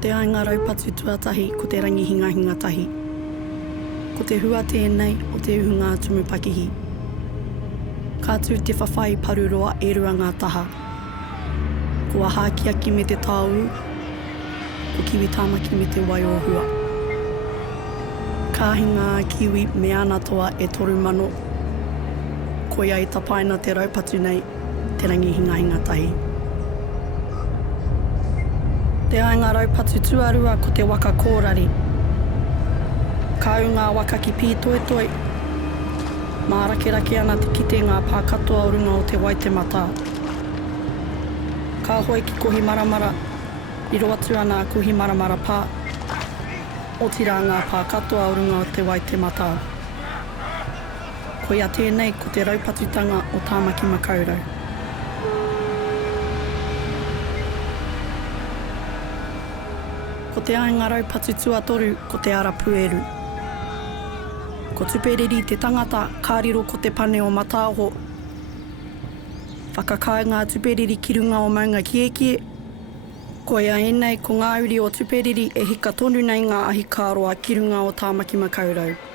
te ainga raupatu tuatahi, ko te rangi hinga hinga tahi. Ko te hua tēnei o te uhunga tumupakihi. Kātū te whawhai paruroa e rua ngā taha. Kua hākiaki me te tāu, ko kiwi tāmaki me te waiohua. Kāhinga kiwi me ana toa e 3 mano. Ko ia i tapaina te raupatu nei, te rangi hinga hinga tahi. Te ainga raupatu tuarua ko te waka kōrari. Kāu ngā waka ki pī toi toi. Mā rake ana te kite ngā pā katoa o runga o te Waitemata. Ka hoi ki kohi maramara, i roatu ana kohi maramara pā. Otira ngā pā katoa o runga o te Waitemata. Ko ia tēnei ko te raupatutanga o Tāmaki Makaurau. Ko te ainga raupatu tuatoru ko te ara pueru. Ko tuperiri te tangata, kāriro ko te pane o Matāho. Whakakāi ngā tuperiri ki runga o maunga kiekie. Ko ia enei ko ngā uri o tuperiri e hika tonu nei ngā ahi kāroa ki runga o Tāmaki Makaurau.